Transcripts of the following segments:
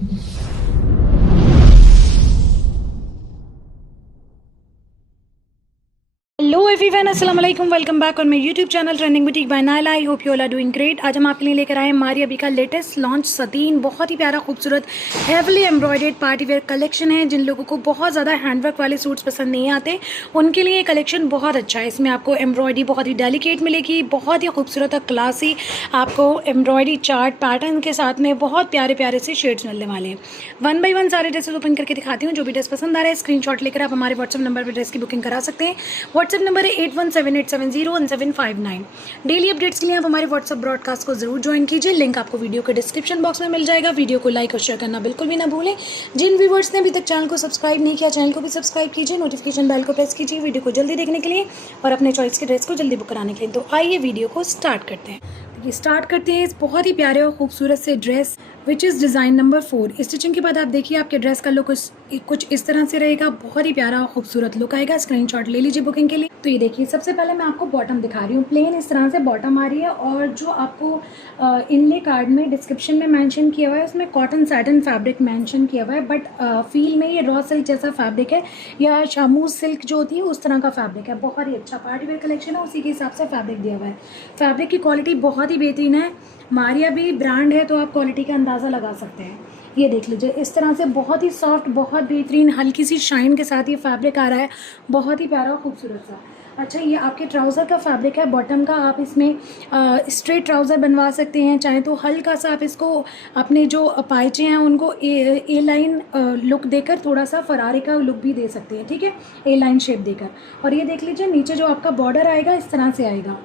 Hello everyone, अस्सलाम वालेकुम, welcome back on my YouTube channel trending boutique by Nayla. I hope you all are doing great. आज हम आपके लिए लेकर आए हैं मारिया बी का लेटेस्ट लॉन्च सतीन। बहुत ही प्यारा खूबसूरत heavily embroidered party wear collection है। जिन लोगों को बहुत ज़्यादा हैंडवर्क वाले सूट्स पसंद नहीं आते उनके लिए ये कलेक्शन बहुत अच्छा है। इसमें आपको एम्ब्रॉयडरी बहुत ही डेलिकेट मिलेगी, बहुत ही खूबसूरत और क्लासी आपको एम्ब्रॉयडरी चार्ट पैटर्न के साथ में बहुत प्यारे प्यारे से शेड्स मिलने वाले हैं। 1 बाय 1 सारे ड्रेसेस ओपन करके दिखाती हूँ। जो भी ड्रेस पसंद आ रहा है स्क्रीनशॉट लेकर आप हमारे व्हाट्सएप नंबर पर ड्रेस की बुकिंग करा सकते हैं। व्हाट्सएप नंबर है 8178701759। डेली अपडेट्स के लिए आप हमारे व्हाट्सएप ब्रॉडकास्ट को जरूर ज्वाइन कीजिए। लिंक आपको वीडियो के डिस्क्रिप्शन बॉक्स में मिल जाएगा। वीडियो को लाइक और शेयर करना बिल्कुल भी ना भूलें। जिन व्यूवर्स ने अभी तक चैनल को सब्सक्राइब नहीं किया, चैनल को भी सब्सक्राइब कीजिए, नोटिफिकेशन बेल को प्रेस कीजिए वीडियो को जल्दी देखने के लिए और अपने चॉइस के ड्रेस को जल्दी बुक कराने के लिए। तो आइए वीडियो को स्टार्ट करते हैं। स्टार्ट करते हैं इस बहुत ही प्यारे और खूबसूरत से dress which is design number 4। Stitching के बाद आप देखिए आपके ड्रेस का लुक कुछ इस तरह से रहेगा। बहुत ही प्यारा और खूबसूरत लुक आएगा। स्क्रीनशॉट ले लीजिए बुकिंग के लिए। तो ये देखिए, सबसे पहले मैं आपको बॉटम दिखा रही हूँ। प्लेन इस तरह से बॉटम आ रही है और जो आपको इनले कार्ड में डिस्क्रिप्शन में मेंशन किया हुआ है उसमें कॉटन सैटिन फैब्रिक मेंशन किया हुआ है, बट फील में ये रॉ सिल्क जैसा फैब्रिक है या शामूज सिल्क जो होती है उस तरह का फैब्रिक है। बहुत ही अच्छा पार्टी वेयर कलेक्शन है, उसी के हिसाब से फैब्रिक दिया हुआ है। फैब्रिक की क्वालिटी बहुत ही बेहतरीन है। मारिया भी ब्रांड है तो आप क्वालिटी का अंदाज़ा लगा सकते हैं। ये देख लीजिए, इस तरह से बहुत ही सॉफ्ट, बहुत बेहतरीन हल्की सी शाइन के साथ ये फैब्रिक आ रहा है। बहुत ही प्यारा और खूबसूरत सा। अच्छा, ये आपके ट्राउज़र का फैब्रिक है बॉटम का। आप इसमें स्ट्रेट ट्राउज़र बनवा सकते हैं, चाहे तो हल्का सा आप इसको अपने जो पायचे हैं उनको ए लाइन लुक देकर थोड़ा सा फरारी का लुक भी दे सकते हैं, ठीक है, ए लाइन शेप देकर। और ये देख लीजिए, नीचे जो आपका बॉर्डर आएगा इस तरह से आएगा।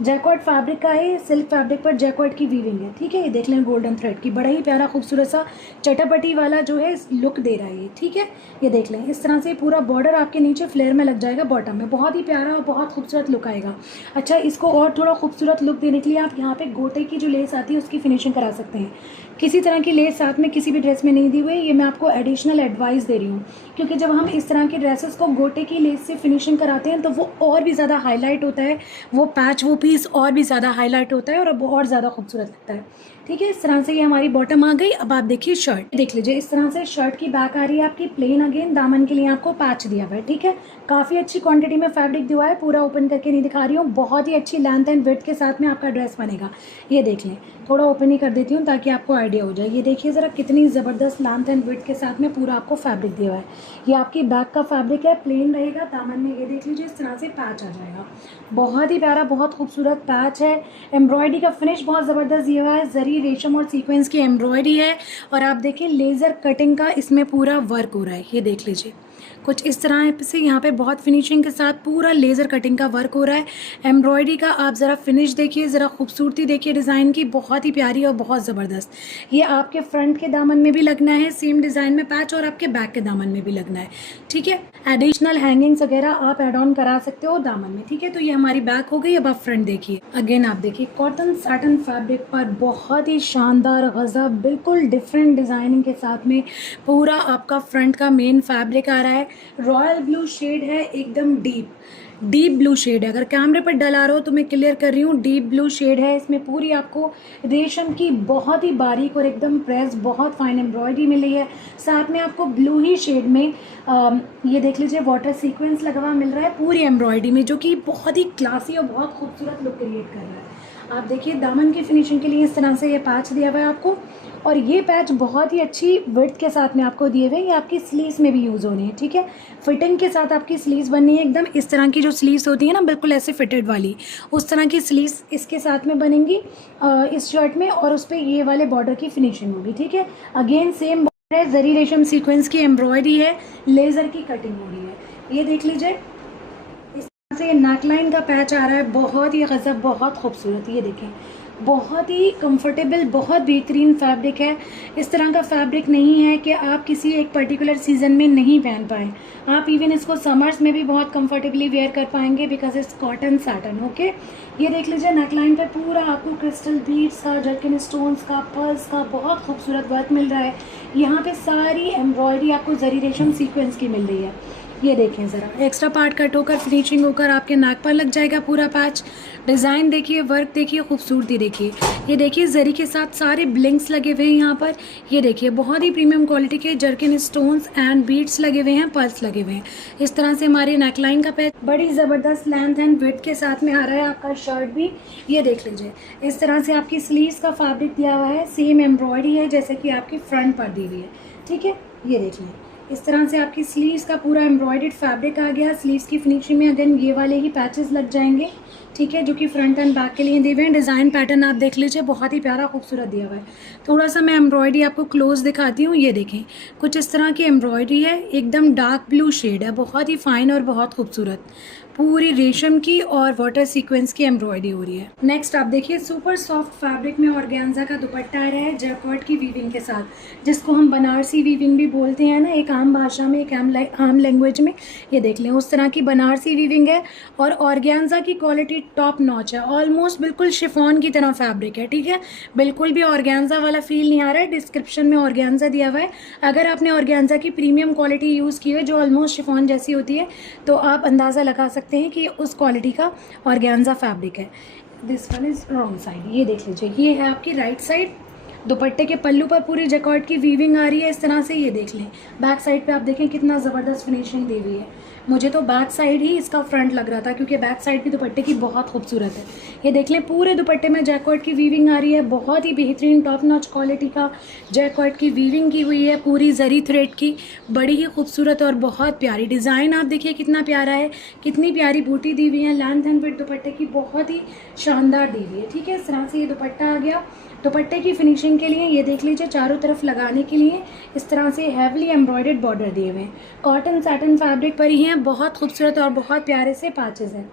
जैकॉर्ड फैब्रिक का है, सिल्क फैब्रिक पर जैकॉर्ड की वीविंग है, ठीक है। ये देख लें गोल्डन थ्रेड की, बड़ा ही प्यारा खूबसूरत सा चटापटी वाला जो है लुक दे रहा है ये, ठीक है। ये देख लें, इस तरह से पूरा बॉर्डर आपके नीचे फ्लेयर में लग जाएगा बॉटम में। बहुत ही प्यारा और बहुत खूबसूरत लुक आएगा। अच्छा, इसको और थोड़ा खूबसूरत लुक देने के लिए आप यहाँ पे गोटे की जो लेस आती है उसकी फिनिशिंग करा सकते हैं। किसी तरह की लेस साथ में किसी भी ड्रेस में नहीं दी हुई, ये मैं आपको एडिशनल एडवाइस दे रही हूँ, क्योंकि जब हम इस तरह के ड्रेसेस को गोटे की लेस से फिनिशिंग कराते हैं तो वो और भी ज़्यादा हाईलाइट होता है, वो पैच वो पीस और भी ज़्यादा हाईलाइट होता है और अब और ज़्यादा खूबसूरत लगता है, ठीक है। इस तरह से ये हमारी बॉटम आ गई। अब आप देखिए शर्ट देख लीजिए, इस तरह से शर्ट की बैक आ रही है आपकी प्लेन। अगेन दामन के लिए आपको पैच दिया हुआ है, ठीक है। काफ़ी अच्छी क्वांटिटी में फैब्रिक दिया हुआ है, पूरा ओपन करके नहीं दिखा रही हूँ। बहुत ही अच्छी लेंथ एंड विड्थ के साथ में आपका ड्रेस बनेगा। ये देख लें, थोड़ा ओपन ही कर देती हूँ ताकि आपको आइडिया हो जाए। ये देखिए ज़रा कितनी ज़बरदस्त लेंथ एंड विड्थ के साथ में पूरा आपको फैब्रिक दिया हुआ है। ये आपकी बैक का फैब्रिक है, प्लेन रहेगा। दामन में ये देख लीजिए इस तरह से पैच आ जाएगा। बहुत ही प्यारा, बहुत खूबसूरत पैच है। एम्ब्रॉयडरी का फिनिश बहुत ज़बरदस्त दिया हुआ है। जरी, रेशम और सीक्वेंस की एम्ब्रॉयडरी है और आप देखिए लेज़र कटिंग का इसमें पूरा वर्क हो रहा है। ये देख लीजिए कुछ इस तरह से यहाँ पे बहुत फिनिशिंग के साथ पूरा लेज़र कटिंग का वर्क हो रहा है। एम्ब्रॉयडरी का आप ज़रा फिनिश देखिए, ज़रा खूबसूरती देखिए डिज़ाइन की, बहुत ही प्यारी और बहुत ज़बरदस्त। ये आपके फ्रंट के दामन में भी लगना है सेम डिज़ाइन में पैच और आपके बैक के दामन में भी लगना है, ठीक है। एडिशनल हैंगिंग्स वगैरह आप एड ऑन करा सकते हो दामन में, ठीक है। तो ये हमारी बैक हो गई। अब आप फ्रंट देखिए। अगेन आप देखिए कॉटन सैटिन फैब्रिक पर बहुत ही शानदार गज़ब, बिल्कुल डिफरेंट डिज़ाइनिंग के साथ में पूरा आपका फ्रंट का मेन फैब्रिक आ रहा है। रॉयल ब्लू शेड है, एकदम डीप ब्लू शेड है। अगर कैमरे पर डल आ रहा हो तो मैं क्लियर कर रही हूँ, डीप ब्लू शेड है। इसमें पूरी आपको रेशम की बहुत ही बारीक और एकदम प्रेस बहुत फाइन एम्ब्रॉयडरी मिली है। साथ में आपको ब्लू ही शेड में ये देख लीजिए वाटर सीक्वेंस लगा हुआ मिल रहा है पूरी एम्ब्रॉयडरी में, जो कि बहुत ही क्लासी और बहुत खूबसूरत लुक क्रिएट कर रहा है। आप देखिए दामन की फिनिशिंग के लिए इस तरह से ये पैच दिया हुआ है आपको, और ये पैच बहुत ही अच्छी विड्थ के साथ में आपको दिए हुए। ये आपकी स्लीव्स में भी यूज़ होनी है, ठीक है। फिटिंग के साथ आपकी स्लीव्स बननी है एकदम इस तरह की, जो स्लीव्स होती है ना बिल्कुल ऐसे फिटेड वाली, उस तरह की स्लीव्स इसके साथ में बनेंगी इस शर्ट में, और उस पर ये वाले बॉर्डर की फिनिशिंग होगी, ठीक है। अगेन सेम बॉर्डर है, जरी रेशम सीक्वेंस की एम्ब्रॉयडरी है, लेज़र की कटिंग हो रही है। ये देख लीजिए इस तरह से नेकलाइन का पैच आ रहा है, बहुत ही गज़ब, बहुत खूबसूरत। ये देखें, बहुत ही कंफर्टेबल, बहुत बेहतरीन फैब्रिक है। इस तरह का फैब्रिक नहीं है कि आप किसी एक पर्टिकुलर सीज़न में नहीं पहन पाएँ। आप इवन इसको समर्स में भी बहुत कंफर्टेबली वेयर कर पाएंगे because it's cotton satin, okay. ये देख लीजिए नेकलाइन पे पूरा आपको क्रिस्टल बीड्स का, जर्किन स्टोन्स का, पर्ल्स का बहुत खूबसूरत वर्क मिल रहा है। यहाँ पे सारी एम्ब्रॉयडरी आपको जरी रेशम सीक्वेंस की मिल रही है। ये देखें ज़रा, एक्स्ट्रा पार्ट कट होकर फिनिशिंग होकर आपके नाक पर लग जाएगा पूरा पैच। डिज़ाइन देखिए, वर्क देखिए, खूबसूरती देखिए। ये देखिए जरी के साथ सारे ब्लिंक्स लगे हुए हैं यहाँ पर। ये देखिए बहुत ही प्रीमियम क्वालिटी के जर्किन स्टोन्स एंड बीड्स लगे हुए हैं, पर्ल्स लगे हुए हैं। इस तरह से हमारे नेकलाइन का पैच बड़ी ज़बरदस्त लेंथ एंड विड्थ के साथ में आ रहा है आपका शर्ट भी। ये देख लीजिए, इस तरह से आपकी स्लीव्स का फैब्रिक दिया हुआ है, सेम एम्ब्रॉयडरी है जैसे कि आपकी फ्रंट पर दी हुई है। ठीक है, ये देख लें, इस तरह से आपकी स्लीव्स का पूरा एम्ब्रॉयडर्ड फैब्रिक आ गया। स्लीव्स की फिनिशिंग में अगेन ये वाले ही पैचेस लग जाएंगे, ठीक है, जो कि फ्रंट एंड बैक के लिए दिए हुए हैं। डिज़ाइन पैटर्न आप देख लीजिए, बहुत ही प्यारा खूबसूरत दिया हुआ है। थोड़ा सा मैं एम्ब्रॉयडरी आपको क्लोज दिखाती हूँ। ये देखें, कुछ इस तरह की एम्ब्रॉयडरी है, एकदम डार्क ब्लू शेड है, बहुत ही फाइन और बहुत खूबसूरत। पूरी रेशम की और वाटर सीक्वेंस की एम्ब्रॉयडरी हो रही है। नेक्स्ट आप देखिए, सुपर सॉफ्ट फैब्रिक में ऑर्गेन्जा का दुपट्टा आ रहा है जैकॉर्ड की वीविंग के साथ, जिसको हम बनारसी वीविंग भी बोलते हैं ना, एक आम भाषा में, एक आम लैंग्वेज में। ये देख लें, उस तरह की बनारसी वीविंग है और ऑर्गेन्जा की क्वालिटी टॉप नॉच है। ऑलमोस्ट बिल्कुल शिफॉन की तरह फैब्रिक है, ठीक है, बिल्कुल भी ऑर्गेन्जा वाला फील नहीं आ रहा है। डिस्क्रिप्शन में ऑर्गेन्जा दिया हुआ है, अगर आपने ऑर्गेन्जा की प्रीमियम क्वालिटी यूज़ की है जो ऑलमोस्ट शिफॉन जैसी होती है, तो आप अंदाज़ा लगा सकते हैं कि उस क्वालिटी का ऑर्गेन्जा फैब्रिक है। This one is wrong side, ये देख लीजिए, ये है आपकी राइट साइड। दुपट्टे के पल्लू पर पूरी जैकॉर्ड की वीविंग आ रही है इस तरह से। ये देख लें, बैक साइड पे आप देखें कितना ज़बरदस्त फिनिशिंग दी हुई है। मुझे तो बैक साइड ही इसका फ्रंट लग रहा था, क्योंकि बैक साइड भी दुपट्टे की बहुत खूबसूरत है। ये देख लें, पूरे दुपट्टे में जैकॉर्ड की वीविंग आ रही है, बहुत ही बेहतरीन टॉप नॉच क्वालिटी का जैकॉर्ड की वीविंग की हुई है, पूरी जरी थ्रेड की, बड़ी ही खूबसूरत और बहुत प्यारी। डिज़ाइन आप देखिए कितना प्यारा है, कितनी प्यारी बूटी दी हुई है, लेंथ एंड विड्थ दुपट्टे की बहुत ही शानदार दी हुई है। ठीक है, इस तरह से ये दुपट्टा आ गया। दुपट्टे की फिनिशिंग के लिए ये देख लीजिए, चारों तरफ लगाने के लिए इस तरह से हैवली एम्ब्रॉयडर्ड बॉर्डर दिए हुए हैं, कॉटन सैटिन फैब्रिक पर ही हैं, बहुत खूबसूरत और बहुत प्यारे से पैचेस हैं।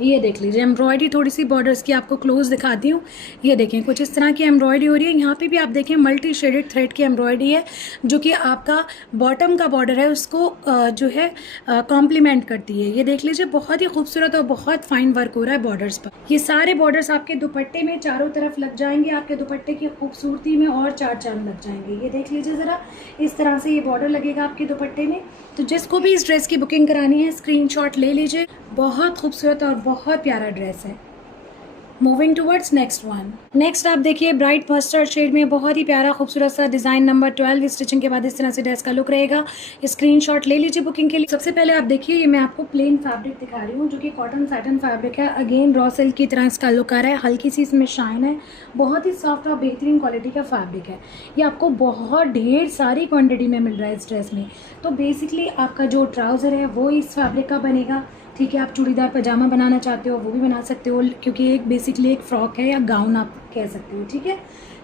ये देख लीजिए, एम्ब्रॉयडरी थोड़ी सी बॉर्डर्स की आपको क्लोज दिखाती हूँ। ये देखें, कुछ इस तरह की एम्ब्रॉयडरी हो रही है। यहाँ पे भी आप देखें मल्टी शेडेड थ्रेड की एम्ब्रॉयडरी है, जो कि आपका बॉटम का बॉर्डर है उसको जो है कॉम्प्लीमेंट करती है। ये देख लीजिए, बहुत ही खूबसूरत और बहुत फाइन वर्क हो रहा है बॉर्डर्स पर। ये सारे बॉर्डर्स आपके दुपट्टे में चारों तरफ लग जाएंगे, आपके दुपट्टे की खूबसूरती में और चार चांद लग जाएंगे। ये देख लीजिए ज़रा, इस तरह से ये बॉर्डर लगेगा आपके दुपट्टे में। तो जिसको भी इस ड्रेस की बुकिंग करानी है, स्क्रीनशॉट ले लीजिए, बहुत खूबसूरत और बहुत प्यारा ड्रेस है। Moving towards next one. Next आप देखिए, ब्राइट मस्टर्ड शेड में बहुत ही प्यारा खूबसूरत सा डिज़ाइन नंबर 12। स्टिचिंग के बाद इस तरह से ड्रेस का लुक रहेगा। स्क्रीनशॉट ले लीजिए बुकिंग के लिए। सबसे पहले आप देखिए, ये मैं आपको प्लेन फैब्रिक दिखा रही हूँ, जो कि कॉटन सैटिन फैब्रिक है। अगेन रॉ सिल्क की तरह इसका लुक आ रहा है, हल्की सी इसमें शाइन है, बहुत ही सॉफ्ट और बेहतरीन क्वालिटी का फैब्रिक है। ये आपको बहुत ढेर सारी क्वान्टिटी में मिल रहा है इस ड्रेस में। तो बेसिकली आपका जो ट्राउज़र है वो इस फैब्रिक का बनेगा। ठीक है, आप चूड़ीदार पजामा बनाना चाहते हो वो भी बना सकते हो, क्योंकि एक बेसिकली एक फ़्रॉक है या गाउन आप कह सकते हो। ठीक है,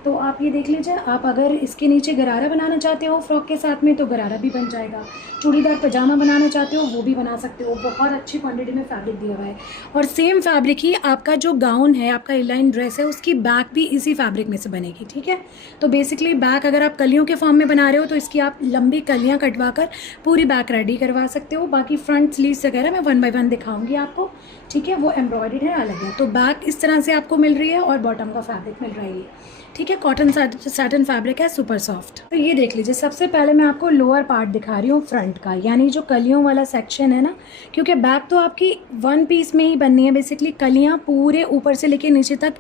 तो आप ये देख लीजिए, आप अगर इसके नीचे गरारा बनाना चाहते हो फ्रॉक के साथ में तो गरारा भी बन जाएगा। चूड़ीदार पजामा बनाना चाहते हो वो भी बना सकते हो। बहुत अच्छी क्वांटिटी में फैब्रिक दिया हुआ है, और सेम फैब्रिक ही आपका जो गाउन है, आपका इनलाइन ड्रेस है, उसकी बैक भी इसी फैब्रिक में से बनेगी। ठीक है, तो बेसिकली बैक अगर आप कलियों के फॉर्म में बना रहे हो तो इसकी आप लंबी कलियाँ कटवा कर पूरी बैक रेडी करवा सकते हो। बाकी फ्रंट स्लीव्स वगैरह मैं 1 बाय 1 दिखाऊंगी आपको। ठीक है, वो एम्ब्रॉयडर्ड है, अलग है। तो बैक इस तरह से आपको मिल रही है और बॉटम का फैब्रिक मिल रहा है। ठीक है, कॉटन सैटिन फैब्रिक है, सुपर सॉफ्ट। तो ये देख लीजिए, सबसे पहले मैं आपको लोअर पार्ट दिखा रही हूँ फ्रंट का, यानी जो कलियों वाला सेक्शन है ना, क्योंकि बैक तो आपकी 1 पीस में ही बननी है। बेसिकली कलियाँ पूरे ऊपर से लेके नीचे तक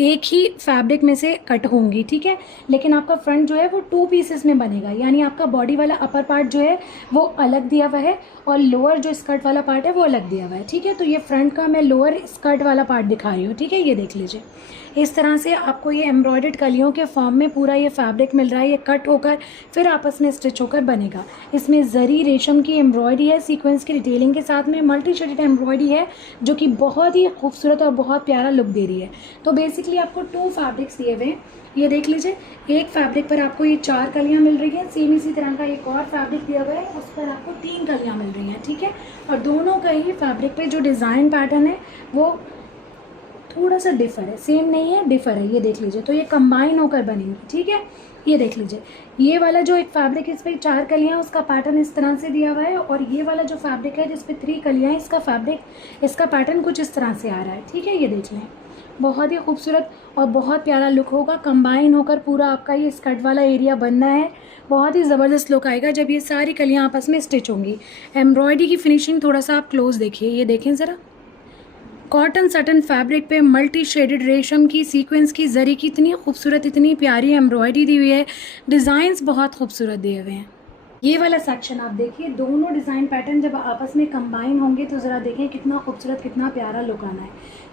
एक ही फैब्रिक में से कट होंगी। ठीक है, लेकिन आपका फ्रंट जो है वो 2 पीसेस में बनेगा, यानी आपका बॉडी वाला अपर पार्ट जो है वो अलग दिया हुआ है और लोअर जो स्कर्ट वाला पार्ट है वो अलग दिया हुआ है। ठीक है, तो ये फ्रंट का मैं लोअर स्कर्ट वाला पार्ट दिखा रही हूँ। ठीक है, ये देख लीजिए, इस तरह से आपको ये एम्ब्रॉयडर्ड कलियों के फॉर्म में पूरा ये फैब्रिक मिल रहा है। ये कट होकर फिर आपस में स्टिच होकर बनेगा। इसमें जरी रेशम की एम्ब्रॉयडरी है, सीक्वेंस की डिटेलिंग के साथ में मल्टी शेडेड एम्ब्रॉयडरी है, जो कि बहुत ही खूबसूरत और बहुत प्यारा लुक दे रही है। तो बेसिकली आपको 2 फैब्रिक्स दिए हुए हैं। ये देख लीजिए, एक फैब्रिक पर आपको ये 4 कलियाँ मिल रही हैं। सेम इसी तरह का एक और फैब्रिक दिया हुआ है, उस पर आपको 3 कलियाँ मिल रही हैं। ठीक है, और दोनों का ही फैब्रिक पे जो डिज़ाइन पैटर्न है वो थोड़ा सा डिफर है, सेम नहीं है, डिफर है। ये देख लीजिए, तो ये कंबाइन होकर बनेंगी। ठीक है, ये देख लीजिए, ये वाला जो एक फैब्रिक इस पर 4 कलियाँ, उसका पैटर्न इस तरह से दिया हुआ है, और ये वाला जो फैब्रिक है जिस पे 3 कलियाँ, इसका फैब्रिक, इसका पैटर्न कुछ इस तरह से आ रहा है। ठीक है, ये देख लें, बहुत ही खूबसूरत और बहुत प्यारा लुक होगा। कंबाइन होकर पूरा आपका ये स्कर्ट वाला एरिया बनना है। बहुत ही ज़बरदस्त लुक आएगा जब ये सारी कलियाँ आपस में स्टिच होंगी। एम्ब्रॉयडरी की फिनिशिंग थोड़ा सा आप क्लोज देखिए, ये देखें ज़रा। कॉटन सटन फैब्रिक पे मल्टी शेडेड रेशम की सीक्वेंस की जरी की इतनी खूबसूरत, इतनी प्यारी एम्ब्रॉयडरी दी हुई है। डिज़ाइंस बहुत खूबसूरत दिए हुए हैं। ये वाला सेक्शन आप देखिए, दोनों डिज़ाइन पैटर्न जब आपस में कंबाइन होंगे तो ज़रा देखें कितना खूबसूरत, कितना प्यारा लुक आना है।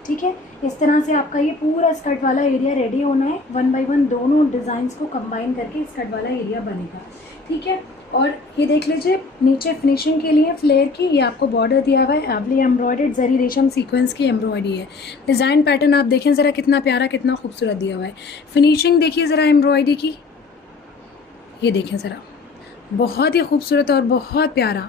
ठीक है, इस तरह से आपका ये पूरा स्कर्ट वाला एरिया रेडी होना है। 1 बाय 1 दोनों डिज़ाइंस को कंबाइन करके स्कर्ट वाला एरिया बनेगा। ठीक है, और ये देख लीजिए नीचे फिनिशिंग के लिए फ्लेयर की ये आपको बॉर्डर दिया हुआ है। एवली एम्ब्रॉयडर्ड जरी रेशम सीक्वेंस की एम्ब्रॉयडरी है। डिज़ाइन पैटर्न आप देखें ज़रा कितना प्यारा, कितना खूबसूरत दिया हुआ है। फिनिशिंग देखिए ज़रा एम्ब्रॉयडरी की, ये देखें ज़रा, बहुत ही खूबसूरत और बहुत प्यारा।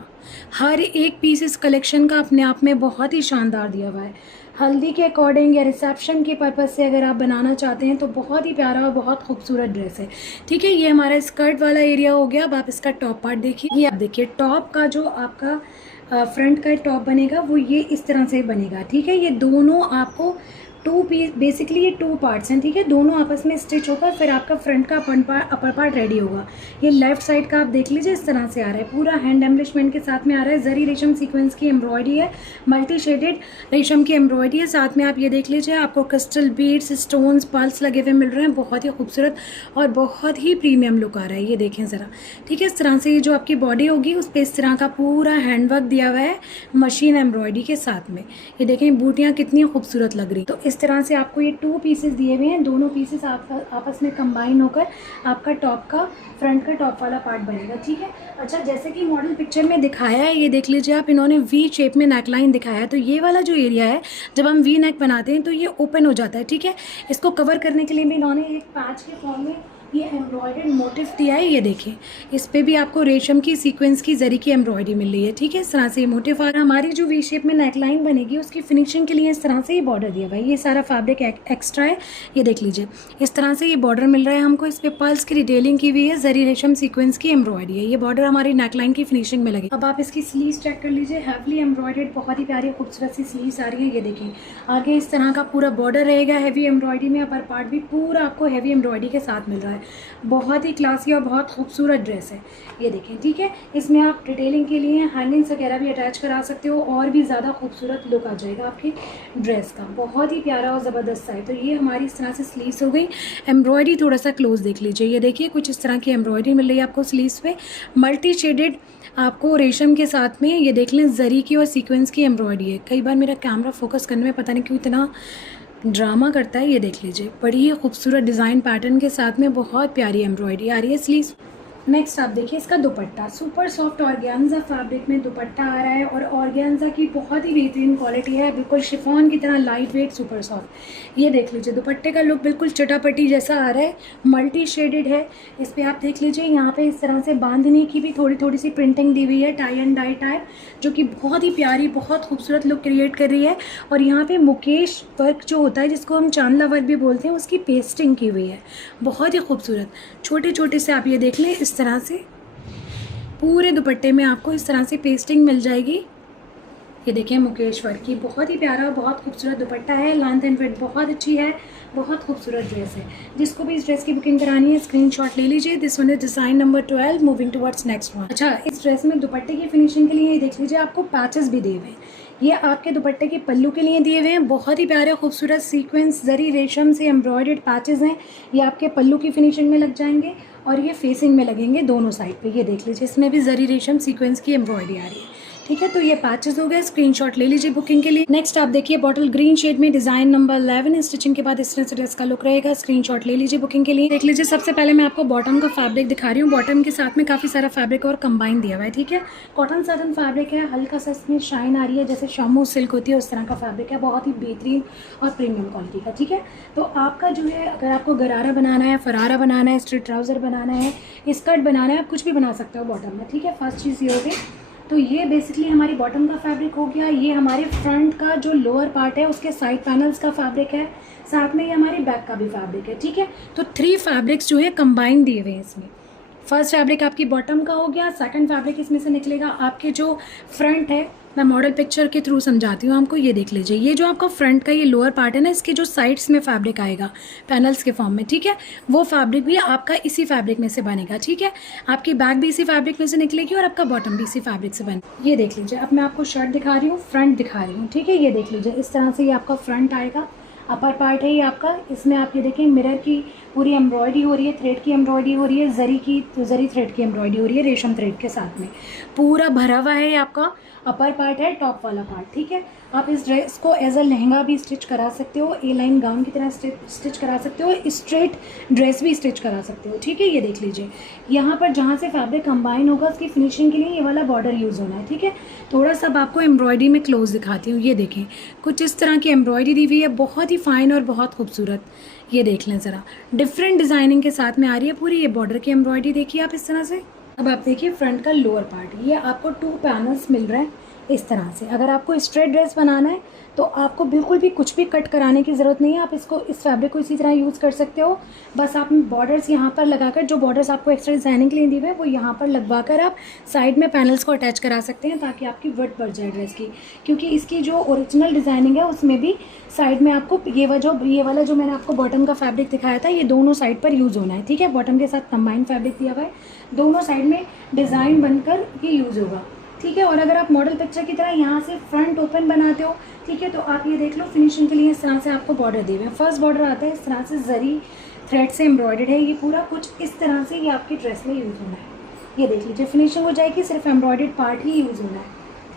हर एक पीस इस कलेक्शन का अपने आप में बहुत ही शानदार दिया हुआ है। हल्दी के अकॉर्डिंग या रिसेप्शन के पर्पज़ से अगर आप बनाना चाहते हैं तो बहुत ही प्यारा और बहुत खूबसूरत ड्रेस है। ठीक है, ये हमारा स्कर्ट वाला एरिया हो गया। अब आप इसका टॉप पार्ट देखिए। ये आप देखिए टॉप का जो आपका फ्रंट का टॉप बनेगा वो ये इस तरह से बनेगा। ठीक है, ये दोनों आपको 2 पीस, बेसिकली ये 2 पार्ट्स हैं। ठीक है, दोनों आपस में स्टिच होकर फिर आपका फ्रंट का अपर पार्ट रेडी होगा। ये लेफ्ट साइड का आप देख लीजिए इस तरह से आ रहा है, पूरा हैंड एम्ब्लिशमेंट के साथ में आ रहा है। जरी रेशम सीक्वेंस की एम्ब्रॉयडरी है, मल्टी शेडेड रेशम की एम्ब्रॉयडरी है। साथ में आप ये देख लीजिए आपको क्रिस्टल बीड्स, स्टोन्स, पर्ल्स लगे हुए मिल रहे हैं। बहुत ही खूबसूरत और बहुत ही प्रीमियम लुक आ रहा है, ये देखें ज़रा। ठीक है, इस तरह से ये जो आपकी बॉडी होगी उस पर इस तरह का पूरा हैंडवर्क दिया हुआ है मशीन एम्ब्रॉयडरी के साथ में। ये देखें बूटियाँ कितनी खूबसूरत लग रही। तो इस तरह से आपको ये 2 पीसेस दिए हुए हैं। दोनों पीसेस आपस में कंबाइन होकर आपका टॉप का, फ्रंट का टॉप वाला पार्ट बनेगा। ठीक है, अच्छा जैसे कि मॉडल पिक्चर में दिखाया है, ये देख लीजिए आप, इन्होंने वी शेप में नेक लाइन दिखाया है। तो ये वाला जो एरिया है जब हम वी नेक बनाते हैं तो ये ओपन हो जाता है। ठीक है, इसको कवर करने के लिए भी इन्होंने एक पैच के फॉर्म में ये एम्ब्रॉयडर्ड मोटिव दिया है। ये देखें, इस पे भी आपको रेशम की सीक्वेंस की जरी की एम्ब्रॉयडरी मिल रही है। ठीक है, इस तरह से ये मोटिव आ रहा है। हमारी जो वी शेप में नेकलाइन बनेगी उसकी फिनिशिंग के लिए इस तरह से ये बॉर्डर दिया हुआ है। ये सारा फैब्रिक एक्स्ट्रा है, ये देख लीजिए इस तरह से ये बॉर्डर मिल रहा है हमको। इस पे पर्ल्स की डिटेलिंग की हुई है, जरी रेशम सीक्वेंस की एम्ब्रॉयडरी है। ये बॉर्डर हमारी नेकलाइन की फिनिशिंग में लगे। अब आप इसकी स्लीव्स चेक कर लीजिए, हैवली एम्ब्रॉयडर्ड बहुत ही प्यारी खूबसूरत सी स्लीव्स आ रही है। ये देखिए आगे इस तरह का पूरा बॉर्डर रहेगा हैवी एम्ब्रॉयडरी में। अपर पार्ट भी पूरा आपको हैवी एम्ब्रॉयडरी के साथ मिल रहा है। बहुत ही क्लासी और बहुत खूबसूरत ड्रेस है, ये देखें। ठीक है, इसमें आप डिटेलिंग के लिए हैंगिंग्स वगैरह भी अटैच करा सकते हो और भी ज़्यादा खूबसूरत लुक आ जाएगा आपकी ड्रेस का। बहुत ही प्यारा और ज़बरदस्त है। तो ये हमारी इस तरह से स्लीव्स हो गई। एम्ब्रॉयडरी थोड़ा सा क्लोज देख लीजिए, ये देखिए कुछ इस तरह की एम्ब्रॉयडरी मिल रही है आपको स्लीव्स पे, मल्टी शेडेड आपको रेशम के साथ में। ये देख लें जरी की और सीक्वेंस की एम्ब्रॉयडरी है। कई बार मेरा कैमरा फोकस करने में पता नहीं क्यों इतना ड्रामा करता है। ये देख लीजिए बड़ी ही खूबसूरत डिज़ाइन पैटर्न के साथ में बहुत प्यारी एम्ब्रॉयडरी आ रही है स्लीव्स। नेक्स्ट आप देखिए इसका दुपट्टा, सुपर सॉफ्ट ऑर्गेन्जा फैब्रिक में दुपट्टा आ रहा है और ऑर्गेन्जा की बहुत ही बेहतरीन क्वालिटी है, बिल्कुल शिफॉन की तरह लाइट वेट सुपर सॉफ्ट। ये देख लीजिए दुपट्टे का लुक बिल्कुल चटापटी जैसा आ रहा है, मल्टी शेडेड है। इस पर आप देख लीजिए यहाँ पे इस तरह से बांधने की भी थोड़ी सी प्रिंटिंग दी हुई है, टाई एंड डाई टाइप, जो कि बहुत ही प्यारी बहुत खूबसूरत लुक क्रिएट कर रही है। और यहाँ पे मुकेश वर्क जो होता है जिसको हम चांदला वर्क भी बोलते हैं, उसकी पेस्टिंग की हुई है, बहुत ही खूबसूरत। छोटे छोटे से आप ये देख लें इस तरह से पूरे दुपट्टे में आपको इस तरह से पेस्टिंग मिल जाएगी। ये देखिए मुकेश्वर की बहुत ही प्यारा और बहुत खूबसूरत दुपट्टा है। लेंथ एंड विड्थ बहुत अच्छी है, बहुत खूबसूरत ड्रेस है। जिसको भी इस ड्रेस की बुकिंग करानी है स्क्रीनशॉट ले लीजिए। This one is design number 12, moving towards next one. अच्छा, इस ड्रेस में दुपट्टे की फिनिशिंग के लिए ये देख लीजिए आपको पैचेस भी दिए हुए हैं। ये आपके दुपट्टे के पल्लू के लिए दिए हुए हैं। बहुत ही प्यारे खूबसूरत सीक्वेंस जरी रेशम से एम्ब्रॉयडर्ड पैचेस हैं। ये आपके पल्लू की फिनिशिंग में लग जाएंगे और ये फेसिंग में लगेंगे दोनों साइड पे। ये देख लीजिए इसमें भी जरी रेशम सीक्वेंस की एम्ब्रॉयडरी आ रही है। ठीक है, तो ये पैचेस हो गए, स्क्रीनशॉट ले लीजिए बुकिंग के लिए। नेक्स्ट आप देखिए बॉटल ग्रीन शेड में डिज़ाइन नंबर 11, स्टिचिंग के बाद इस तरह से ड्रेस का लुक रहेगा। स्क्रीनशॉट ले लीजिए बुकिंग के लिए। देख लीजिए सबसे पहले मैं आपको बॉटम का फैब्रिक दिखा रही हूँ। बॉटम के साथ में काफ़ी सारा फैब्रिक और कंबाइन दिया हुआ है। ठीक है, कॉटन सटन फैब्रिक है, हल्का सा इसमें शाइन आ रही है, जैसे शामू सिल्क होती है उस तरह का फैब्रिक है, बहुत ही बेहतरीन और प्रीमियम क्वालिटी का। ठीक है, तो आपका जो है अगर आपको गरारा बनाना है, फरारा बनाना है, स्ट्रीट ट्राउज़र बनाना है, स्कर्ट बनाना है, आप कुछ भी बना सकते हो बॉटम में। ठीक है, फर्स्ट चीज़ ये हो गई। तो ये बेसिकली हमारी बॉटम का फैब्रिक हो गया। ये हमारे फ्रंट का जो लोअर पार्ट है उसके साइड पैनल्स का फैब्रिक है, साथ में ये हमारी बैक का भी फैब्रिक है। ठीक है, तो 3 फैब्रिक्स जो है कंबाइन दिए हुए हैं इसमें। फर्स्ट फैब्रिक आपकी बॉटम का हो गया, सेकंड फैब्रिक इसमें से निकलेगा आपके जो फ्रंट है मैं मॉडल पिक्चर के थ्रू समझाती हूँ आपको। ये देख लीजिए, ये जो आपका फ्रंट का ये लोअर पार्ट है ना, इसके जो साइड्स में फैब्रिक आएगा पैनल्स के फॉर्म में, ठीक है, वो फैब्रिक भी आपका इसी फैब्रिक में से बनेगा, ठीक है। आपकी बैक भी इसी फैब्रिक में से निकलेगी और आपका बॉटम भी इसी फैब्रिक से बनेगा। ये देख लीजिए, अब मैं आपको शर्ट दिखा रही हूँ, फ्रंट दिखा रही हूँ, ठीक है। ये देख लीजिए, इस तरह से ये आपका फ्रंट आएगा, अपर पार्ट है ये आपका। इसमें आप ये देखें मिरर की पूरी एम्ब्रॉयडरी हो रही है, थ्रेड की एम्ब्रॉयडरी हो रही है, जरी थ्रेड की एम्ब्रॉयडरी हो रही है रेशम थ्रेड के साथ में, पूरा भरा हुआ है ये आपका अपर पार्ट है, टॉप वाला पार्ट, ठीक है। आप इस ड्रेस को एज अ लहंगा भी स्टिच करा सकते हो, ए लाइन गाउन की तरह स्टिच करा सकते हो, स्ट्रेट ड्रेस भी स्टिच करा सकते हो, ठीक है। ये देख लीजिए, यहाँ पर जहाँ से फैब्रिक कंबाइन होगा उसकी फिनिशिंग के लिए ये वाला बॉर्डर यूज़ होना है, ठीक है। थोड़ा सा आपको एम्ब्रॉयडरी में क्लोज दिखाती हूँ। ये देखें, कुछ इस तरह की एम्ब्रॉयडरी दी हुई है, बहुत ही फाइन और बहुत खूबसूरत। ये देख लें ज़रा, डिफरेंट डिज़ाइनिंग के साथ में आ रही है पूरी। ये बॉर्डर की एम्ब्रॉयडरी देखिए आप इस तरह से। अब आप देखिए फ्रंट का लोअर पार्ट, ये आपको 2 पैनल्स मिल रहे हैं इस तरह से। अगर आपको स्ट्रेट ड्रेस बनाना है तो आपको बिल्कुल भी कुछ भी कट कराने की ज़रूरत नहीं है। आप इस फैब्रिक को इसी तरह यूज़ कर सकते हो। बस आप बॉर्डर्स यहाँ पर लगाकर, जो बॉर्डर्स आपको एक्स्ट्रा डिज़ाइनिंग के लिए दी हुए हैं वो यहाँ पर लगवाकर आप साइड में पैनल्स को अटैच करा सकते हैं, ताकि आपकी विड्थ बढ़ जाए ड्रेस की। क्योंकि इसकी जो ओरिजिनल डिज़ाइनिंग है उसमें भी साइड में आपको ये वाला जो मैंने आपको बॉटम का फैब्रिक दिखाया था, ये दोनों साइड पर यूज़ होना है, ठीक है। बॉटम के साथ कंबाइंड फैब्रिक दिया हुआ है, दोनों साइड में डिज़ाइन बनकर ये यूज़ होगा, ठीक है। और अगर आप मॉडल पिक्चर की तरह यहाँ से फ्रंट ओपन बनाते हो, ठीक है, तो आप ये देख लो फिनिशिंग के लिए इस तरह से आपको बॉर्डर दिए हुए हैं। फर्स्ट बॉर्डर आता है इस तरह से, जरी थ्रेड से एम्ब्रॉयडर्ड है, ये पूरा कुछ इस तरह से ये आपकी ड्रेस में यूज़ होना है। ये देख लीजिए, फिनिशिंग हो जाएगी, सिर्फ एम्ब्रॉयडर्ड पार्ट ही यूज़ होना है,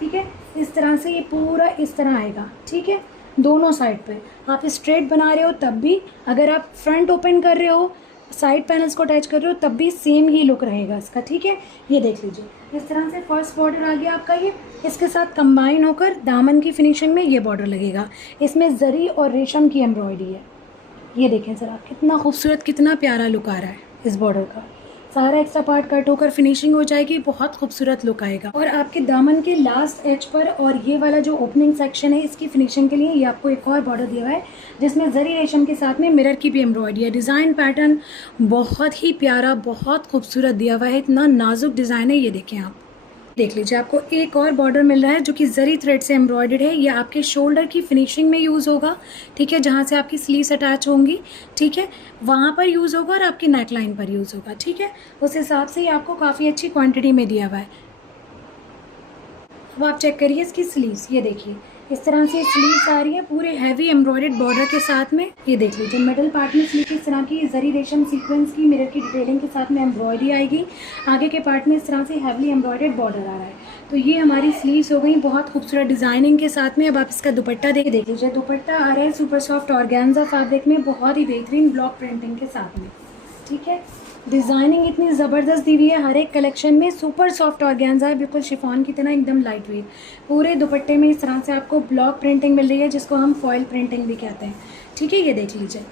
ठीक है। इस तरह से ये पूरा इस तरह आएगा, ठीक है। दोनों साइड पे आप स्ट्रेट बना रहे हो तब भी, अगर आप फ्रंट ओपन कर रहे हो, साइड पैनल्स को अटैच कर रहे हो, तब भी सेम ही लुक रहेगा इसका, ठीक है। ये देख लीजिए, इस तरह से फर्स्ट बॉर्डर आ गया आपका ये, इसके साथ कंबाइन होकर दामन की फिनिशिंग में ये बॉर्डर लगेगा। इसमें जरी और रेशम की एम्ब्रॉयडरी है। ये देखें ज़रा, कितना खूबसूरत, कितना प्यारा लुक आ रहा है इस बॉर्डर का। सारा एक्स्ट्रा पार्ट कट होकर फिनिशिंग हो जाएगी, बहुत खूबसूरत लुक आएगा। और आपके दामन के लास्ट एज पर और ये वाला जो ओपनिंग सेक्शन है, इसकी फिनिशिंग के लिए ये आपको एक और बॉर्डर दिया हुआ है, जिसमें जरी रेशम के साथ में मिरर की भी एम्ब्रॉयडरी है। डिज़ाइन पैटर्न बहुत ही प्यारा, बहुत खूबसूरत दिया हुआ है, इतना नाजुक डिज़ाइन है। ये देखें आप, देख लीजिए, आपको एक और बॉर्डर मिल रहा है जो कि जरी थ्रेड से एम्ब्रॉयडर्ड है। ये आपके शोल्डर की फिनिशिंग में यूज़ होगा, ठीक है, जहाँ से आपकी स्लीव्स अटैच होंगी, ठीक है, वहाँ पर यूज़ होगा और आपकी नेक लाइन पर यूज़ होगा, ठीक है। उस हिसाब से ये आपको काफ़ी अच्छी क्वांटिटी में दिया हुआ है। अब आप चेक करिए इसकी स्लीव्स, ये देखिए इस तरह से स्लीव्स आ रही है पूरे हैवी एम्ब्रॉयडर्ड बॉर्डर के साथ में। ये देख लीजिए, मिडल पार्ट में स्लीव इस तरह की जरी रेशम सीक्वेंस की मिरर की डिटेलिंग के साथ में एम्ब्रॉयडरी आएगी। आगे के पार्ट में इस तरह से हैवली एम्ब्रॉयडर्ड बॉर्डर आ रहा है। तो ये हमारी स्लीव्स हो गई बहुत खूबसूरत डिज़ाइनिंग के साथ में। अब आप इसका दुपट्टा देख लीजिए, दुपट्टा आ रहा है सुपर सॉफ्ट ऑर्गेन्जा फैब्रिक में, बहुत ही बेहतरीन ब्लॉक प्रिंटिंग के साथ में, ठीक है। डिज़ाइनिंग इतनी ज़बरदस्त दी हुई है हर एक कलेक्शन में, सुपर सॉफ्ट ऑर्गेन्जा है, बिल्कुल शिफॉन की तरह एकदम लाइट वेट। पूरे दुपट्टे में इस तरह से आपको ब्लॉक प्रिंटिंग मिल रही है, जिसको हम फॉयल प्रिंटिंग भी कहते हैं, ठीक है। ये देख लीजिए,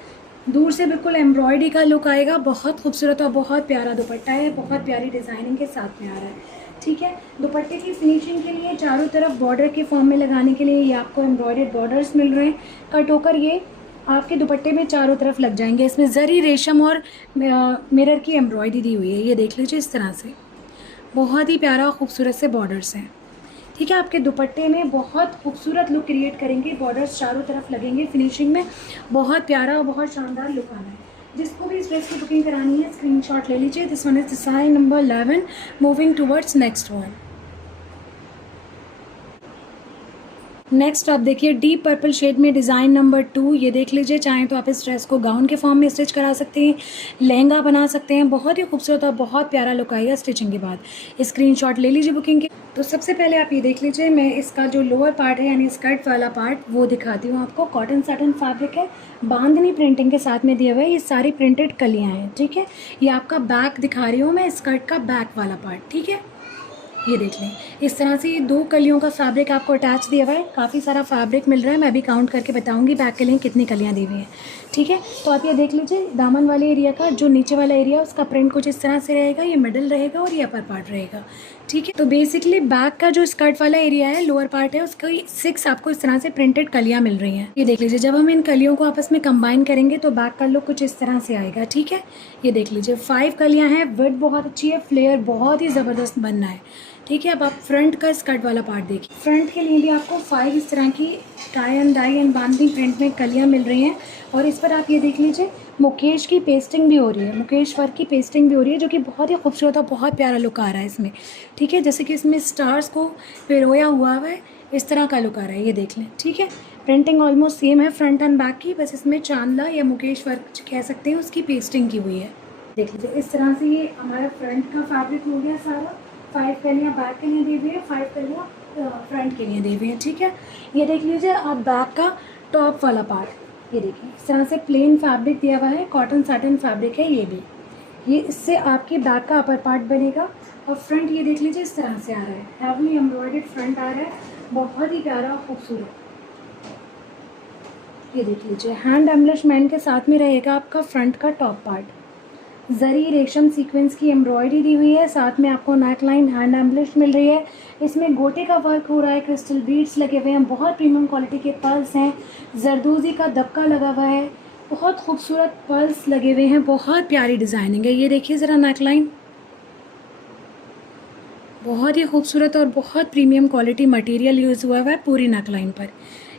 दूर से बिल्कुल एम्ब्रॉयडरी का लुक आएगा, बहुत खूबसूरत और बहुत प्यारा दुपट्टा है, बहुत प्यारी डिज़ाइनिंग के साथ में आ रहा है, ठीक है। दुपट्टे की फिनिशिंग के लिए चारों तरफ बॉर्डर के फॉर्म में लगाने के लिए ये आपको एम्ब्रॉयडर्ड बॉर्डर्स मिल रहे हैं, कट होकर ये आपके दुपट्टे में चारों तरफ लग जाएंगे। इसमें जरी रेशम और मिरर की एम्ब्रॉयडरी दी हुई है। ये देख लीजिए, इस तरह से बहुत ही प्यारा खूबसूरत से बॉर्डर्स हैं, ठीक है। आपके दुपट्टे में बहुत खूबसूरत लुक क्रिएट करेंगे, बॉर्डर्स चारों तरफ लगेंगे, फिनिशिंग में बहुत प्यारा और बहुत शानदार लुक आना है। जिसको भी इस ड्रेस की बुकिंग करानी है स्क्रीनशॉट ले लीजिए। This one is design number 11, moving towards next one. Next आप देखिए डीप पर्पल शेड में डिज़ाइन नंबर 2, ये देख लीजिए। चाहें तो आप इस ड्रेस को गाउन के फॉर्म में स्टिच करा सकते हैं, लहंगा बना सकते हैं, बहुत ही खूबसूरत और बहुत प्यारा लुक आएगा स्टिचिंग के बाद। स्क्रीनशॉट ले लीजिए बुकिंग के। तो सबसे पहले आप ये देख लीजिए, मैं इसका जो लोअर पार्ट है यानी स्कर्ट वाला पार्ट वो दिखाती हूँ आपको। कॉटन साटन फैब्रिक है, बांधनी प्रिंटिंग के साथ में दिया हुआ है, ये सारी प्रिंटेड कलियाँ हैं, ठीक है। ये आपका बैक दिखा रही हूँ मैं, स्कर्ट का बैक वाला पार्ट, ठीक है। ये देख लें, इस तरह से ये 2 कलियों का फैब्रिक आपको अटैच दिया हुआ है। काफ़ी सारा फैब्रिक मिल रहा है, मैं अभी काउंट करके बताऊंगी बैक के लिए कितनी कलियां दी हुई हैं, ठीक है। तो आप ये देख लीजिए, दामन वाले एरिया का जो नीचे वाला एरिया उसका प्रिंट कुछ इस तरह से रहेगा, ये मिडल रहेगा और ये अपर पार्ट रहेगा, ठीक है। तो बेसिकली बैक का जो स्कर्ट वाला एरिया है, लोअर पार्ट है, उसका 6 आपको इस तरह से प्रिंटेड कलियाँ मिल रही हैं। ये देख लीजिए, जब हम इन कलियों को आपस में कंबाइन करेंगे तो बैक का लुक कुछ इस तरह से आएगा, ठीक है। ये देख लीजिए, 5 कलियाँ हैं, विड्थ बहुत अच्छी है, फ्लेयर बहुत ही ज़बरदस्त बनना है, ठीक है। अब आप फ्रंट का स्कर्ट वाला पार्ट देखिए। फ्रंट के लिए भी आपको 5 इस तरह की tie and dye and bandhani print में कलियाँ मिल रही हैं और इस पर आप ये देख लीजिए मुकेश की पेस्टिंग भी हो रही है, मुकेश वर्क की पेस्टिंग भी हो रही है, जो कि बहुत ही खूबसूरत और बहुत प्यारा लुक आ रहा है इसमें। ठीक है, जैसे कि इसमें स्टार्स को पिरोया हुआ है, इस तरह का लुक आ रहा है, ये देख लें। ठीक है, प्रिंटिंग ऑलमोस्ट सेम है फ्रंट एंड बैक की, बस इसमें चांदला या मुकेश वर्क कह सकते हैं उसकी पेस्टिंग की हुई है। देख लीजिए इस तरह से ये हमारा फ्रंट का फैब्रिक हो गया सारा। 5 कलियाँ बैक के लिए दी हुई है, 5 कलियाँ फ्रंट के लिए दी हुई है। ठीक है, ये देख लीजिए आप बैक का टॉप वाला पार्ट, ये देखिए इस तरह से प्लेन फैब्रिक दिया हुआ है, कॉटन सैटिन फैब्रिक है ये भी। ये इससे आपकी बैक का अपर पार्ट बनेगा और फ्रंट ये देख लीजिए इस तरह से आ रहा है, हैवली एम्ब्रॉयडर्ड फ्रंट आ रहा है, बहुत ही प्यारा खूबसूरत। ये देख लीजिए हैंड एम्बलिशमेंट के साथ में रहेगा आपका फ्रंट का टॉप पार्ट। जरी रेशम सीक्वेंस की एम्ब्रॉयडरी दी हुई है, साथ में आपको नेक लाइन हैंड एम्बलिश मिल रही है। इसमें गोटे का वर्क हो रहा है, क्रिस्टल बीड्स लगे हुए हैं, बहुत प्रीमियम क्वालिटी के पर्ल्स हैं, जरदोजी का दबका लगा हुआ है, बहुत खूबसूरत पर्ल्स लगे हुए हैं, बहुत प्यारी डिज़ाइनिंग है। ये देखिए ज़रा नेक लाइन, बहुत ही खूबसूरत और बहुत प्रीमियम क्वालिटी मटेरियल यूज़ हुआ है पूरी नेक लाइन पर।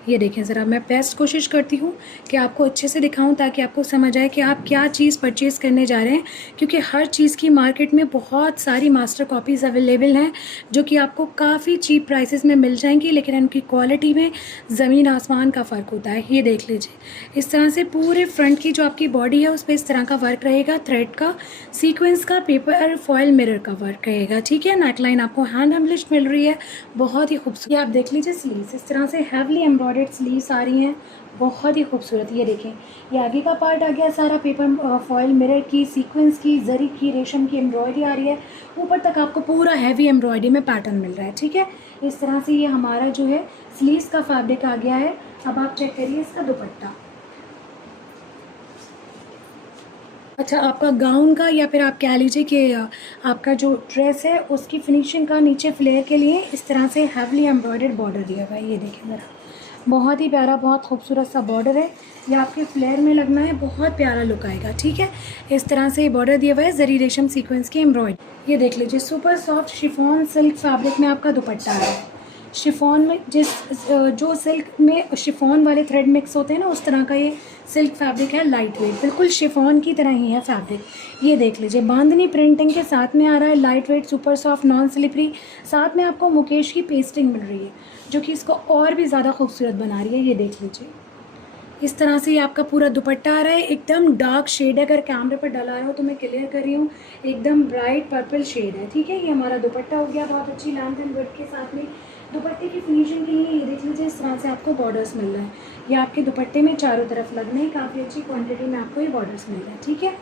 ये देखें ज़रा, मैं बेस्ट कोशिश करती हूँ कि आपको अच्छे से दिखाऊं ताकि आपको समझ आए कि आप क्या चीज़ परचेज़ करने जा रहे हैं, क्योंकि हर चीज़ की मार्केट में बहुत सारी मास्टर कॉपीज़ अवेलेबल हैं जो कि आपको काफ़ी चीप प्राइसेस में मिल जाएंगी, लेकिन उनकी क्वालिटी में ज़मीन आसमान का फ़र्क होता है। ये देख लीजिए इस तरह से पूरे फ्रंट की जो आपकी बॉडी है उस पर इस तरह का वर्क रहेगा, थ्रेड का, सीक्वेंस का, पेपर फॉयल मिरर का वर्क रहेगा। ठीक है, नेकलाइन आपको हैंड एम्बलिश्ड मिल रही है, बहुत ही खूबसूरत। ये आप देख लीजिए स्लीव्स इस तरह से हैवली एम्ब्रॉयडर्ड स्लीव्स आ रही हैं, बहुत ही खूबसूरत। ये देखें, ये आगे का पार्ट आ गया सारा पेपर फॉयल मिरर की, सीक्वेंस की, जरी की, रेशम की एम्ब्रॉयडरी आ रही है, ऊपर तक आपको पूरा हैवी एम्ब्रॉयडरी में पैटर्न मिल रहा है। ठीक है, इस तरह से ये हमारा जो है स्लीव्स का फैब्रिक आ गया है। अब आप चेक करिए इसका दुपट्टा। अच्छा, आपका गाउन का या फिर आप कह लीजिए कि आपका जो ड्रेस है उसकी फिनिशिंग का नीचे फ्लेयर के लिए इस तरह से हैवली एम्ब्रॉयडर्ड बॉर्डर दिया हुआ है। ये देखिए ज़रा, बहुत ही प्यारा, बहुत खूबसूरत सा बॉर्डर है। ये आपके फ्लेयर में लगना है, बहुत प्यारा लुक आएगा। ठीक है, इस तरह से बॉर्डर दिया हुआ है, जरी रेशम सीक्वेंस की एम्ब्रॉयडरी। ये देख लीजिए super soft chiffon silk fabric में आपका दुपट्टा है। शिफॉन में जो सिल्क में शिफॉन वाले थ्रेड मिक्स होते हैं ना, उस तरह का ये सिल्क फैब्रिक है, लाइट वेट, बिल्कुल शिफॉन की तरह ही है फैब्रिक। ये देख लीजिए बांधनी प्रिंटिंग के साथ में आ रहा है, light weight, super soft, non slippery, साथ में आपको मुकेश की पेस्टिंग मिल रही है जो कि इसको और भी ज़्यादा खूबसूरत बना रही है। ये देख लीजिए इस तरह से ये आपका पूरा दुपट्टा आ रहा है, एकदम डार्क शेड है, अगर कैमरे पर डला रहा हो तो मैं क्लियर कर रही हूँ, एकदम ब्राइट पर्पल शेड है। ठीक है, ये हमारा दुपट्टा हो गया, बहुत अच्छी लेंथ एंड विड्थ के साथ में। दुपट्टे की फिनिशिंग के लिए ये देख लीजिए इस तरह से आपको बॉर्डर्स मिल रहे हैं, ये आपके दुपट्टे में चारों तरफ लगने हैं, काफ़ी अच्छी क्वांटिटी में आपको ये बॉर्डर्स मिल रहे हैं। ठीक है,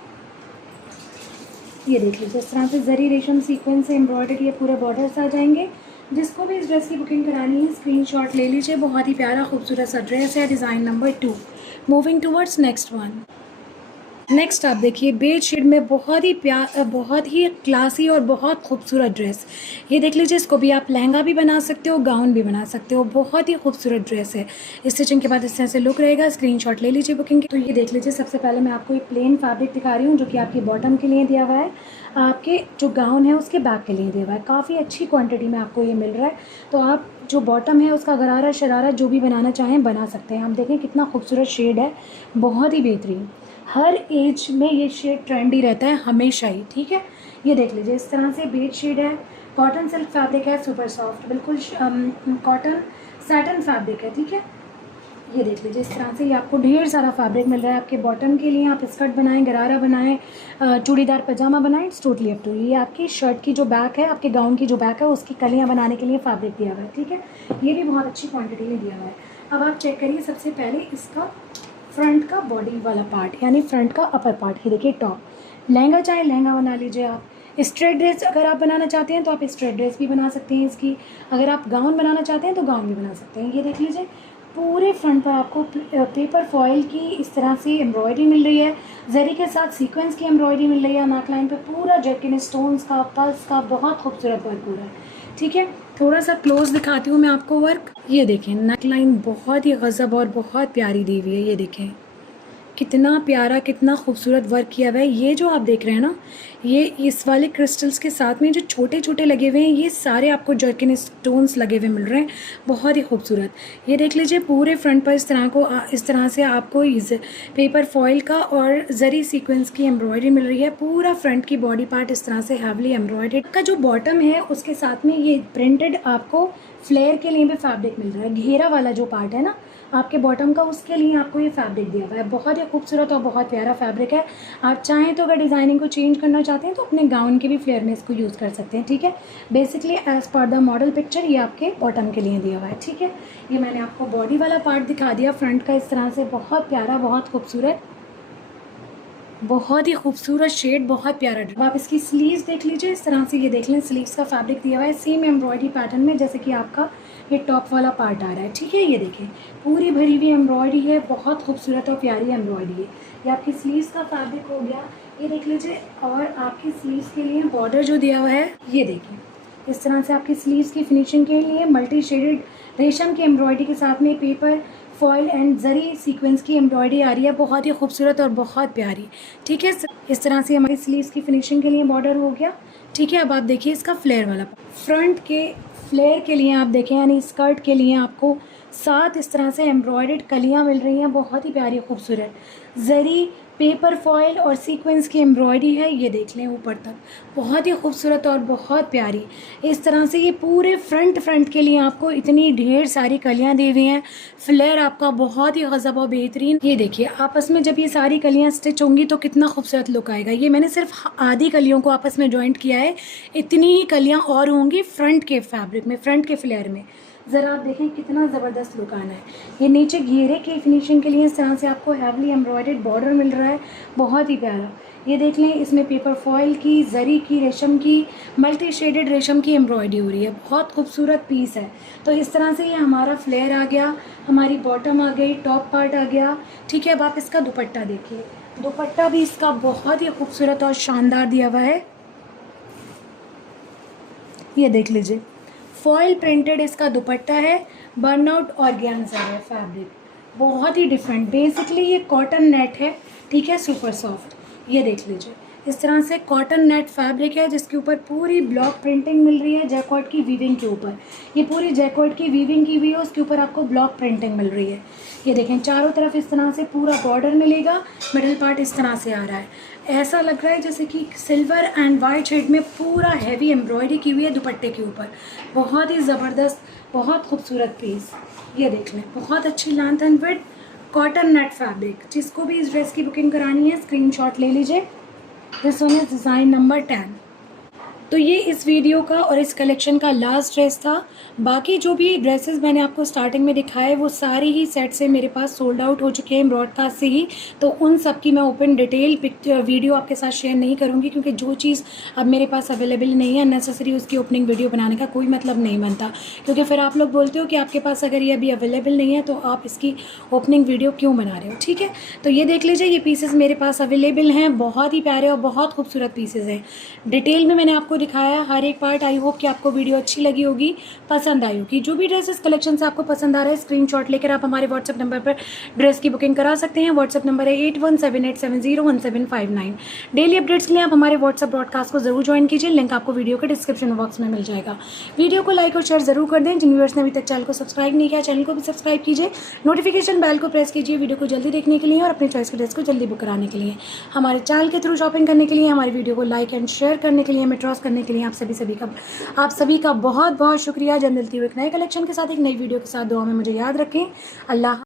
ये देख लीजिए इस तरह से जरी रेशम सीक्वेंस से एम्ब्रॉयडरी ये पूरे बॉर्डर्स आ जाएंगे। जिसको भी इस ड्रेस की बुकिंग करानी है स्क्रीनशॉट ले लीजिए, बहुत ही प्यारा खूबसूरत सा ड्रेस है, design number 2। Moving towards next one. Next आप देखिए बेज शेड में बहुत ही क्लासी और बहुत खूबसूरत ड्रेस। ये देख लीजिए, इसको भी आप लहंगा भी बना सकते हो, गाउन भी बना सकते हो, बहुत ही खूबसूरत ड्रेस है। स्टिचिंग के बाद इस तरह से लुक रहेगा, स्क्रीनशॉट ले लीजिए बुकिंग की। तो ये देख लीजिए, सबसे पहले मैं आपको एक प्लेन फैब्रिक दिखा रही हूँ जो कि आपकी बॉटम के लिए दिया हुआ है, आपके जो गाउन है उसके बैक के लिए दिया हुआ है, काफ़ी अच्छी क्वान्टिटी में आपको ये मिल रहा है। तो आप जो बॉटम है उसका गरारा शरारा जो भी बनाना चाहें बना सकते हैं। हम देखें कितना खूबसूरत शेड है, बहुत ही बेहतरीन, हर एज में ये शेड ट्रेंडी रहता है हमेशा ही। ठीक है, ये देख लीजिए इस तरह से बेज शेड है, कॉटन सिल्क फैब्रिक है, सुपर सॉफ्ट, बिल्कुल कॉटन सैटिन फैब्रिक है। ठीक है, ये देख लीजिए इस तरह से ये आपको ढेर सारा फैब्रिक मिल रहा है आपके बॉटम के लिए। आप स्कर्ट बनाएं, गरारा बनाएं, चूड़ीदार पजामा बनाएं, इट्स टोटली अप टू। ये आपकी शर्ट की जो बैक है, आपके गाउन की जो बैक है, उसकी कलियाँ बनाने के लिए फैब्रिक दिया हुआ है। ठीक है, ये भी बहुत अच्छी क्वान्टिटी में दिया हुआ है। अब आप चेक करिए सबसे पहले इसका फ्रंट का बॉडी वाला पार्ट, यानी फ्रंट का अपर पार्ट। ये देखिए टॉप, लहंगा चाहे लहंगा बना लीजिए आप, स्ट्रेट ड्रेस अगर आप बनाना चाहते हैं तो आप स्ट्रेट ड्रेस भी बना सकते हैं इसकी, अगर आप गाउन बनाना चाहते हैं तो गाउन भी बना सकते हैं। ये देख लीजिए पूरे फ्रंट पर आपको पेपर फॉयल की इस तरह से एम्ब्रॉयडरी मिल रही है, जरी के साथ सीक्वेंस की एम्ब्रॉयडरी मिल रही है, नेक लाइन पर पूरा जर्किन स्टोन्स का, पर्ल्स का बहुत खूबसूरत वर्क हो रहा है। ठीक है, थोड़ा सा क्लोज दिखाती हूँ मैं आपको वर्क। ये देखें नेक लाइन बहुत ही गजब और बहुत प्यारी दी हुई है। ये देखें कितना प्यारा, कितना खूबसूरत वर्क किया हुआ है। ये जो आप देख रहे हैं ना, ये इस वाले क्रिस्टल्स के साथ में जो छोटे छोटे लगे हुए हैं, ये सारे आपको जर्किन स्टोन्स लगे हुए मिल रहे हैं, बहुत ही खूबसूरत। ये देख लीजिए पूरे फ्रंट पर इस तरह से आपको इस पेपर फॉइल का और जरी सीक्वेंस की एम्ब्रॉयडरी मिल रही है। पूरा फ्रंट की बॉडी पार्ट इस तरह से हैवली एम्ब्रॉयडर्ड का जो बॉटम है उसके साथ में ये प्रिंटेड आपको फ्लेयर के लिए भी फैब्रिक मिल रहा है। घेरा वाला जो पार्ट है ना आपके बॉटम का, उसके लिए आपको ये फैब्रिक दिया हुआ है। बहुत ही खूबसूरत और बहुत प्यारा फैब्रिक है। आप चाहें तो अगर डिज़ाइनिंग को चेंज करना चाहते हैं तो अपने गाउन के भी फ्लेयर में इसको यूज़ कर सकते हैं, ठीक है। Basically as per the model picture ये आपके बॉटम के लिए दिया हुआ है, ठीक है। ये मैंने आपको बॉडी वाला पार्ट दिखा दिया फ्रंट का, इस तरह से बहुत प्यारा, बहुत खूबसूरत, बहुत ही खूबसूरत शेड, बहुत प्यारा। अब आप इसकी स्लीव्स देख लीजिए, इस तरह से ये देख लें, स्लीव्स का फैब्रिक दिया हुआ है सेम एम्ब्रॉयडरी पैटर्न में जैसे कि आपका ये टॉप वाला पार्ट आ रहा है, ठीक है। ये देखें पूरी भरी हुई एम्ब्रॉयडरी है, बहुत खूबसूरत और प्यारी एम्ब्रॉयडरी है। ये आपकी स्लीव्स का फैब्रिक हो गया, ये देख लीजिए। और आपकी स्लीव्स के लिए बॉर्डर जो दिया हुआ है ये देखिए, इस तरह से आपकी स्लीव्स की फिनिशिंग के लिए मल्टी शेडेड रेशम की एम्ब्रॉयडरी के साथ में paper foil and zari sequence की एम्ब्रॉयडरी आ रही है, बहुत ही खूबसूरत और बहुत प्यारी, ठीक है। इस तरह से हमारी स्लीव्स की फिनिशिंग के लिए बॉर्डर हो गया, ठीक है। अब आप देखिए इसका फ्लेयर वाला फ्रंट के फ्लेयर के लिए आप देखें, यानी स्कर्ट के लिए आपको 7 इस तरह से एम्ब्रॉयडर्ड कलियाँ मिल रही हैं, बहुत ही प्यारी खूबसूरत। जरी पेपर फॉयल और सीक्वेंस की एम्ब्रॉयडरी है, ये देख लें ऊपर तक, बहुत ही खूबसूरत और बहुत प्यारी। इस तरह से ये पूरे फ्रंट के लिए आपको इतनी ढेर सारी कलियां दी हुई हैं। फ्लेयर आपका बहुत ही गजब और बेहतरीन। ये देखिए आपस में जब ये सारी कलियां स्टिच होंगी तो कितना खूबसूरत लुक आएगा। ये मैंने सिर्फ आधी कलियों को आपस में जॉइंट किया है, इतनी ही कलियाँ और होंगी फ्रंट के फैब्रिक में, फ्रंट के फ्लेयर में। ज़रा आप देखें कितना ज़बरदस्त लुक आना है। ये नीचे घेरे की फिनिशिंग के लिए इस तरह से आपको हैवली एम्ब्रॉयडर्ड बॉर्डर मिल रहा है, बहुत ही प्यारा। ये देख लें, इसमें पेपर फॉयल की, जरी की, रेशम की, मल्टी शेडेड रेशम की एम्ब्रॉयडरी हो रही है, बहुत खूबसूरत पीस है। तो इस तरह से ये हमारा फ्लेयर आ गया, हमारी बॉटम आ गई, टॉप पार्ट आ गया, ठीक है। अब आप इसका दुपट्टा देखिए, दुपट्टा भी इसका बहुत ही खूबसूरत और शानदार दिया हुआ है। ये देख लीजिए फॉयल प्रिंटेड इसका दुपट्टा है, बर्नआउट ऑर्गेन्जा है फैब्रिक, बहुत ही डिफरेंट। बेसिकली ये कॉटन नेट है, ठीक है, सुपर सॉफ्ट। ये देख लीजिए इस तरह से कॉटन नेट फैब्रिक है जिसके ऊपर पूरी ब्लॉक प्रिंटिंग मिल रही है जैकॉर्ड की वीविंग के ऊपर। ये पूरी जैकॉर्ड की वीविंग की हुई है, उसके ऊपर आपको ब्लॉक प्रिंटिंग मिल रही है। ये देखें चारों तरफ इस तरह से पूरा बॉर्डर मिलेगा, मिडल पार्ट इस तरह से आ रहा है। ऐसा लग रहा है जैसे कि सिल्वर एंड वाइट शेड में पूरा हैवी एम्ब्रॉयडरी की हुई है दुपट्टे के ऊपर, बहुत ही ज़बरदस्त, बहुत खूबसूरत पीस। ये देख लें, बहुत अच्छी length and width, cotton net fabric. जिसको भी इस ड्रेस की बुकिंग करानी है स्क्रीनशॉट ले लीजिए। This one is design number 10। तो ये इस वीडियो का और इस कलेक्शन का लास्ट ड्रेस था। बाकी जो भी ड्रेसेस मैंने आपको स्टार्टिंग में दिखाए वो सारी ही सेट से मेरे पास सोल्ड आउट हो चुके हैं ब्रॉडकास्ट से ही, तो उन सब की मैं ओपन डिटेल वीडियो आपके साथ शेयर नहीं करूँगी क्योंकि जो चीज़ अब मेरे पास अवेलेबल नहीं है नेसेसरी उसकी ओपनिंग वीडियो बनाने का कोई मतलब नहीं बनता, क्योंकि फिर आप लोग बोलते हो कि आपके पास अगर ये अभी अवेलेबल नहीं है तो आप इसकी ओपनिंग वीडियो क्यों बना रहे हो, ठीक है। तो ये देख लीजिए, ये पीसेस मेरे पास अवेलेबल हैं, बहुत ही प्यारे और बहुत खूबसूरत पीसेस हैं। डिटेल में मैंने आपको दिखाया हर एक पार्ट। आई होप कि आपको वीडियो अच्छी लगी होगी, पसंद आई होगी। जो भी ड्रेसेस कलेक्शन से आपको पसंद आ रहा है स्क्रीनशॉट लेकर आप हमारे व्हाट्सएप नंबर पर ड्रेस की बुकिंग करा सकते हैं। व्हाट्सएप नंबर है 8178701759। डेली अपडेट्स के लिए आप हमारे व्हाट्सएप ब्रॉडकास्ट को जरूर ज्वाइन कीजिए, लिंक आपको वीडियो के डिस्क्रिप्शन बॉक्स में मिल जाएगा। वीडियो को लाइक और शेयर जरूर कर दें। जिन व्यूअर्स ने अभी तक चैनल को सब्सक्राइब नहीं किया चैनल को भी सब्सक्राइब कीजिए, नोटिफिकेशन बेल को प्रेस कीजिए वीडियो को जल्दी देखने के लिए और अपने चॉइस के ड्रेस को जल्दी बुक कराने के लिए। हमारे चैनल के थ्रू शॉपिंग करने के लिए, हमारी वीडियो को लाइक एंड शेयर करने के लिए, हमें ट्रस्ट करने के लिए आप सभी का बहुत बहुत शुक्रिया। जल्द मिलती हुई एक नए कलेक्शन के साथ, एक नई वीडियो के साथ। दुआ में मुझे याद रखें। अल्लाह।